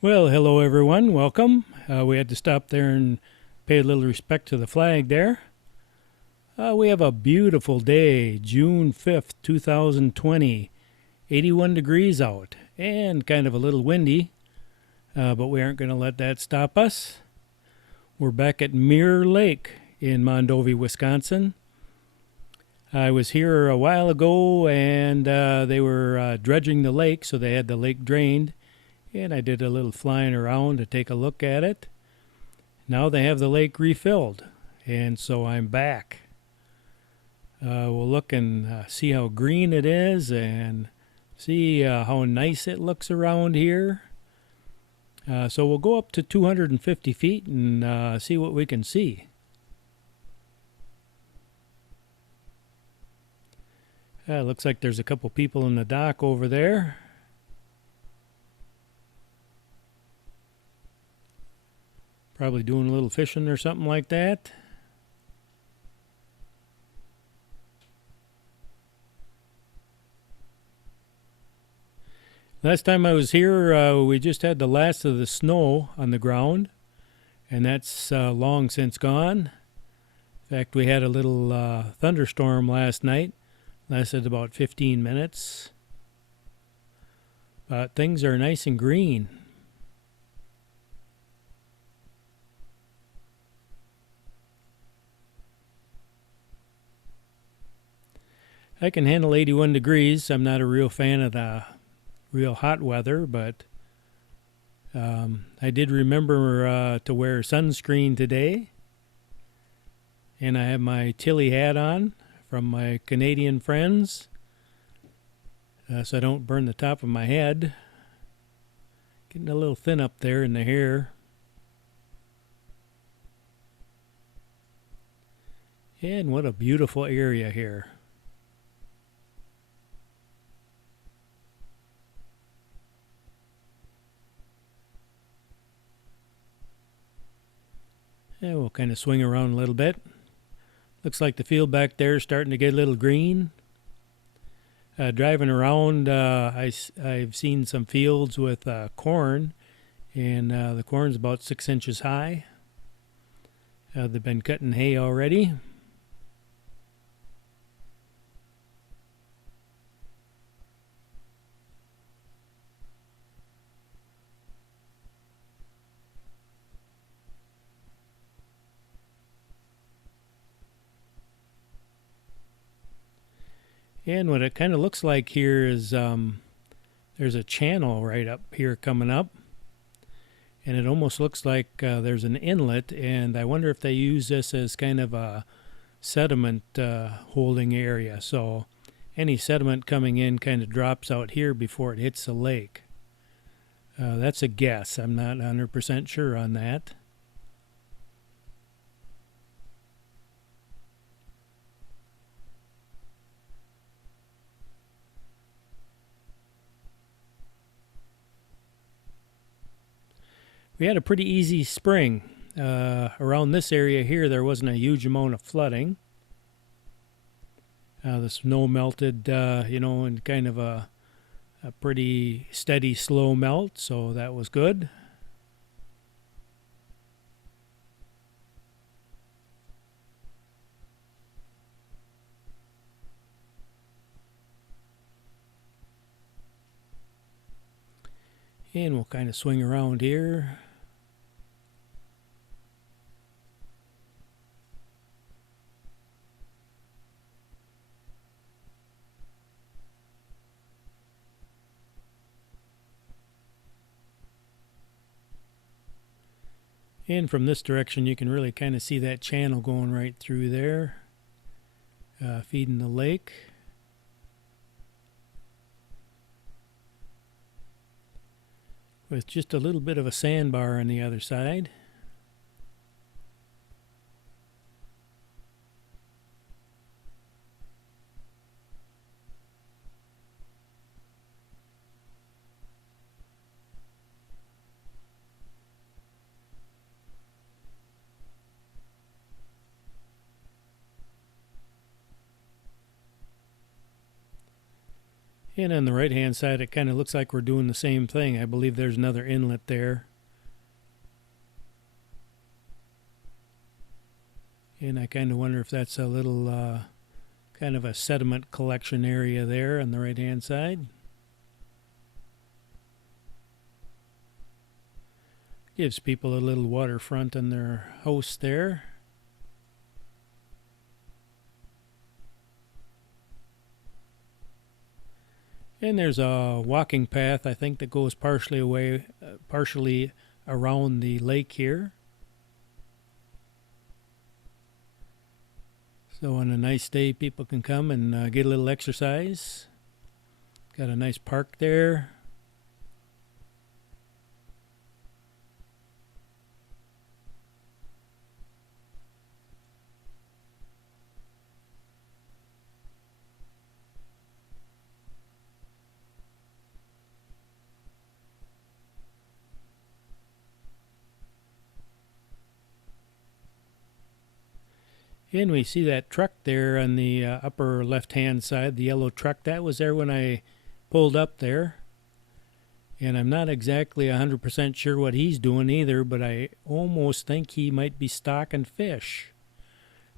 Well, hello everyone. Welcome. We had to stop there and pay a little respect to the flag there. We have a beautiful day, June 5th, 2020. 81 degrees out and kind of a little windy, but we aren't going to let that stop us. We're back at Mirror Lake in Mondovi, Wisconsin. I was here a while ago and they were dredging the lake, so they had the lake drained. And I did a little flying around to take a look at it. Now they have the lake refilled, and so I'm back. We'll look and see how green it is and see how nice it looks around here. So we'll go up to 250 feet and see what we can see. Looks like there's a couple people in the dock over there. Probably doing a little fishing or something like that. Last time I was here, we just had the last of the snow on the ground, and that's long since gone. In fact, we had a little thunderstorm last night, lasted about 15 minutes. But things are nice and green. I can handle 81 degrees. I'm not a real fan of the real hot weather, but I did remember to wear sunscreen today. And I have my Tilly hat on from my Canadian friends, so I don't burn the top of my head. Getting a little thin up there in the hair. And what a beautiful area here. And we'll kind of swing around a little bit. Looks like the field back there is starting to get a little green. Driving around, I've seen some fields with corn, and the corn's about 6 inches high. They've been cutting hay already. And what it kind of looks like here is there's a channel right up here coming up. And it almost looks like there's an inlet, and I wonder if they use this as kind of a sediment holding area. So any sediment coming in kind of drops out here before it hits the lake. That's a guess. I'm not 100% sure on that. We had a pretty easy spring. Around this area here, there wasn't a huge amount of flooding. The snow melted, in kind of a pretty steady, slow melt, so that was good. And we'll kind of swing around here. And from this direction, you can really kind of see that channel going right through there, feeding the lake. With just a little bit of a sandbar on the other side. And on the right hand side, it kind of looks like we're doing the same thing. I believe there's another inlet there. And I kind of wonder if that's a little kind of a sediment collection area there on the right hand side. Gives people a little waterfront on their house there. And there's a walking path, I think, that goes partially around the lake here. So on a nice day, people can come and get a little exercise. Got a nice park there. And we see that truck there on the upper left-hand side, the yellow truck. That was there when I pulled up there. And I'm not exactly 100% sure what he's doing either, but I almost think he might be stocking fish.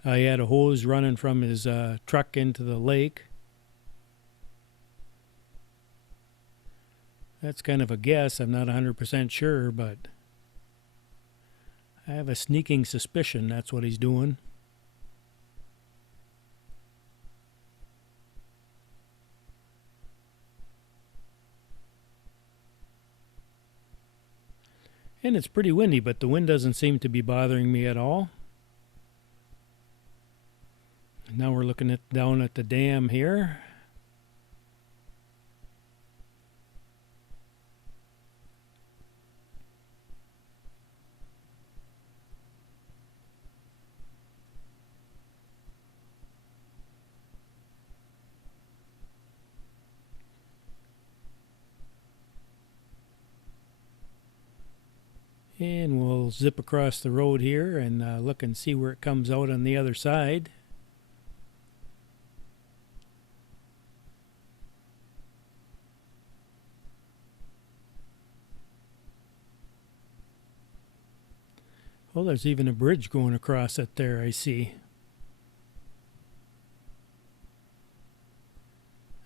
He had a hose running from his truck into the lake. That's kind of a guess. I'm not 100% sure, but I have a sneaking suspicion that's what he's doing. And it's pretty windy, but the wind doesn't seem to be bothering me at all. Now we're looking down at the dam here. And we'll zip across the road here and look and see where it comes out on the other side. Oh, there's even a bridge going across it there, I see.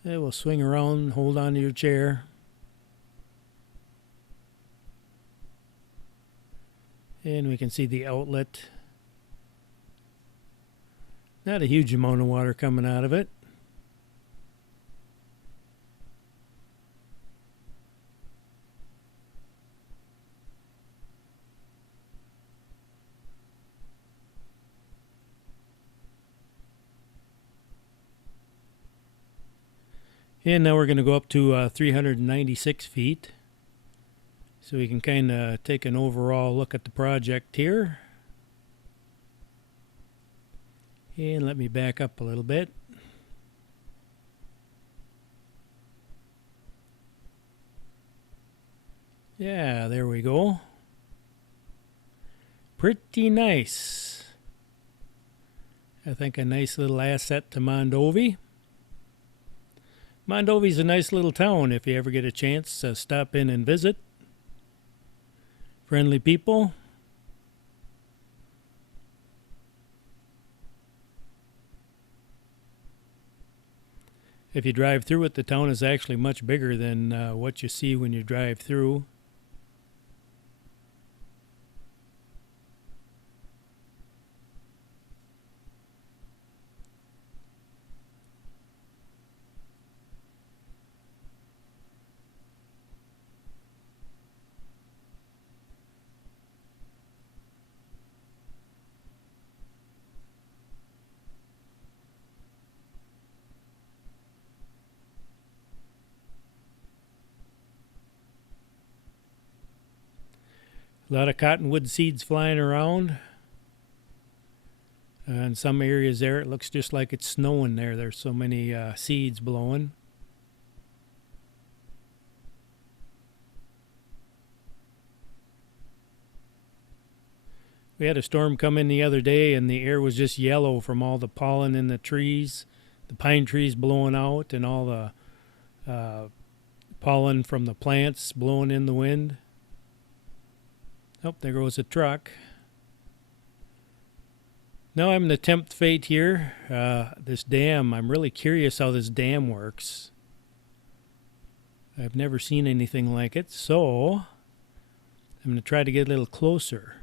Okay, we'll swing around, hold on to your chair. And we can see the outlet. Not a huge amount of water coming out of it. And now we're going to go up to 396 feet. So we can kind of take an overall look at the project here. And let me back up a little bit. Yeah, there we go. Pretty nice. I think a nice little asset to Mondovi. Mondovi's a nice little town if you ever get a chance to stop in and visit. Friendly people. If you drive through it, the town is actually much bigger than what you see when you drive through. A lot of cottonwood seeds flying around. In some areas there, it looks just like it's snowing there. There's so many seeds blowing. We had a storm come in the other day, and the air was just yellow from all the pollen in the trees, the pine trees blowing out, and all the uh, pollen from the plants blowing in the wind. Oh, there goes a truck. Now I'm going to tempt fate here. This dam, I'm really curious how this dam works. I've never seen anything like it, so I'm going to try to get a little closer.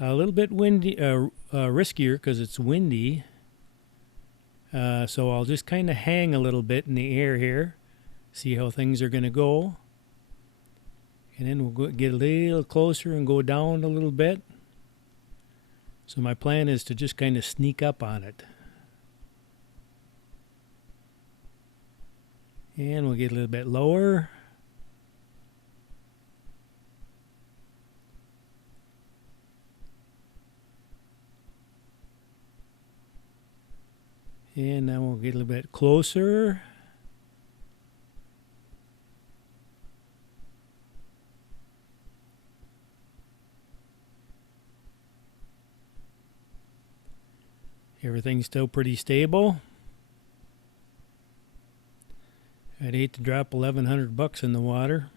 A little bit windy, riskier because it's windy. So I'll just kind of hang a little bit in the air here, see how things are going to go. And then we'll get a little closer and go down a little bit. So my plan is to just kind of sneak up on it. And we'll get a little bit lower. And now we'll get a little bit closer. Everything's still pretty stable. I'd hate to drop $1,100 in the water.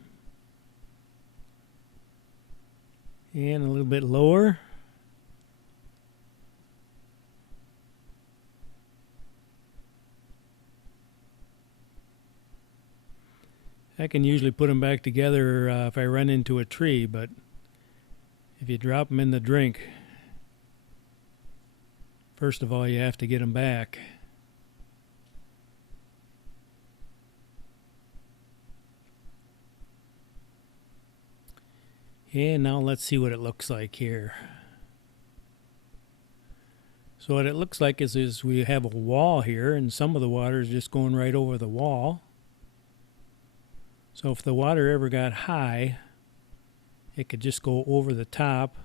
And a little bit lower. I can usually put them back together if I run into a tree, but if you drop them in the drink, first of all, you have to get them back. And now let's see what it looks like here. So what it looks like is we have a wall here, and some of the water is just going right over the wall. So if the water ever got high, it could just go over the top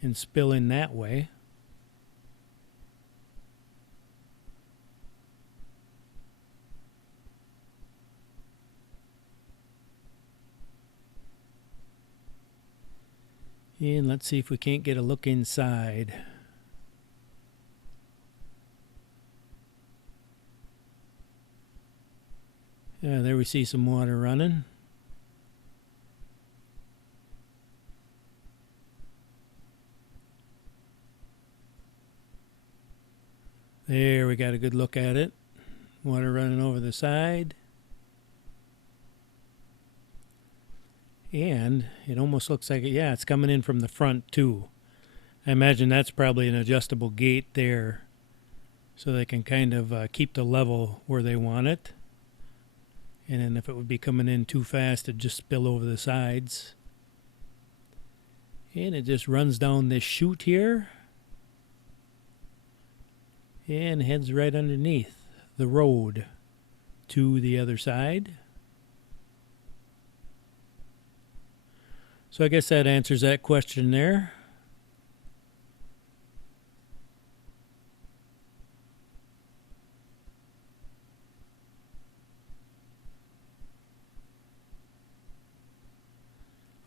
and spill in that way. And let's see if we can't get a look inside. There we see some water running. There, we got a good look at it. Water running over the side. And it almost looks like, yeah, it's coming in from the front too. I imagine that's probably an adjustable gate there, so they can kind of keep the level where they want it. And then if it would be coming in too fast, it'd just spill over the sides. And it just runs down this chute here and heads right underneath the road to the other side. So I guess that answers that question there.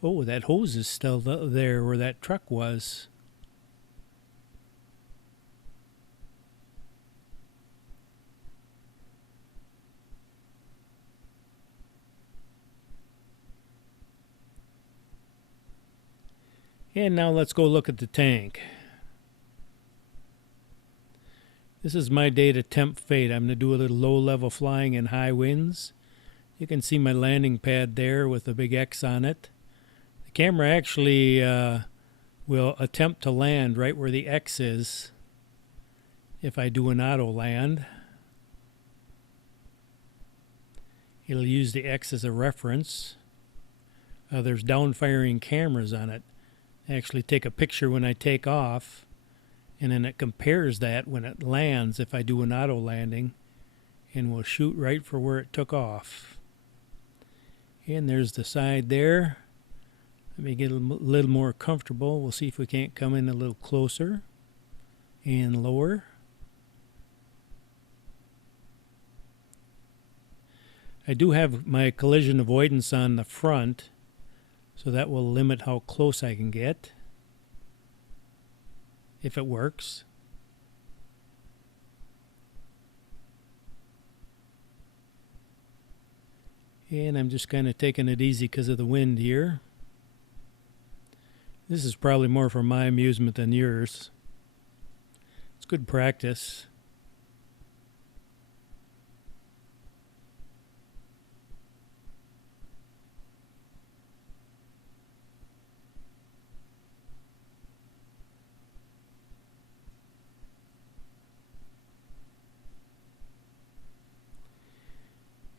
Oh, that hose is still there where that truck was. And now let's go look at the tank. This is my day to tempt fate. I'm going to do a little low-level flying in high winds. You can see my landing pad there with a big X on it. The camera actually will attempt to land right where the X is if I do an auto land. It'll use the X as a reference. There's down-firing cameras on it. I actually take a picture when I take off, and then it compares that when it lands if I do an auto landing, and we'll shoot right for where it took off. And there's the side there. Let me get a little more comfortable. We'll see if we can't come in a little closer and lower. I do have my collision avoidance on the front, so that will limit how close I can get, if it works. And I'm just kind of taking it easy because of the wind here. This is probably more for my amusement than yours. It's good practice.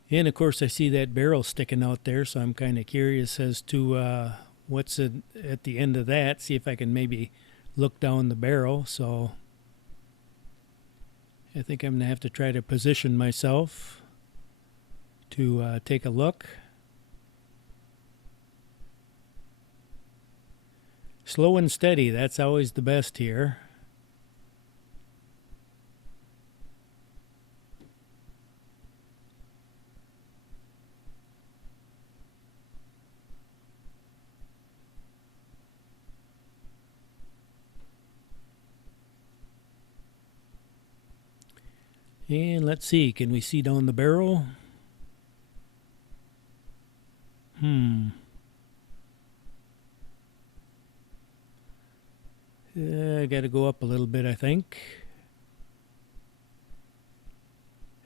And of course, I see that barrel sticking out there, so I'm kind of curious as to what's at the end of that. See if I can maybe look down the barrel. So I think I'm going to have to try to position myself to take a look. Slow and steady, that's always the best here. And let's see, can we see down the barrel? I got to go up a little bit, I think.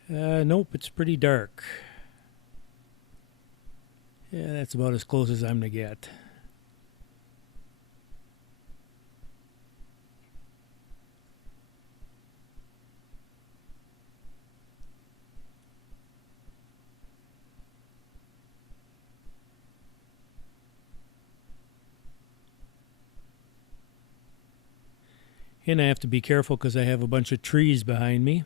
Nope, it's pretty dark. Yeah, that's about as close as I'm going to get. And I have to be careful because I have a bunch of trees behind me.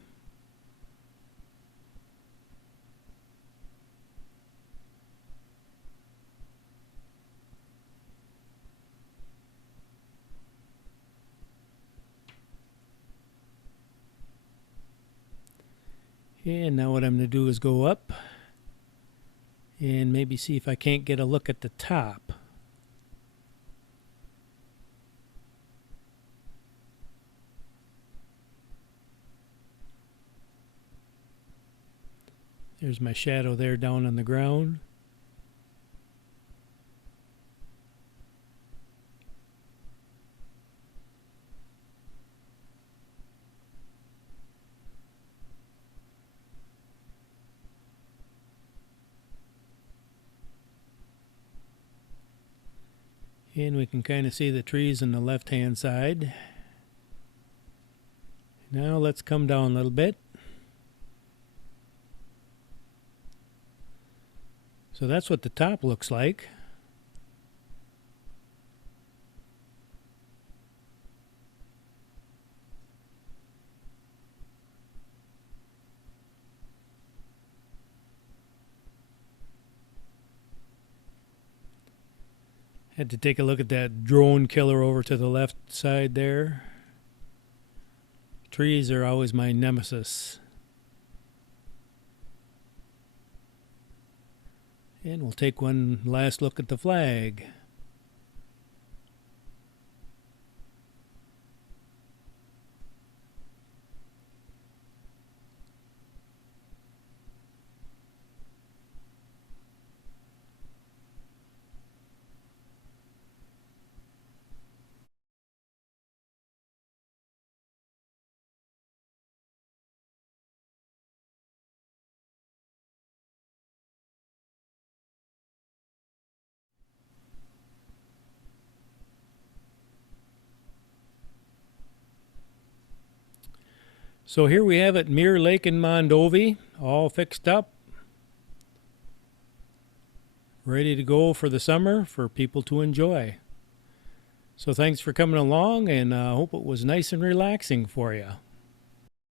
And now what I'm going to do is go up and maybe see if I can't get a look at the top. There's my shadow there down on the ground. And we can kind of see the trees on the left-hand side. Now let's come down a little bit. So that's what the top looks like. Had to take a look at that drone killer over to the left side there. Trees are always my nemesis. And we'll take one last look at the flag. So here we have it, Mirror Lake in Mondovi, all fixed up, ready to go for the summer for people to enjoy. So thanks for coming along, and I hope it was nice and relaxing for you.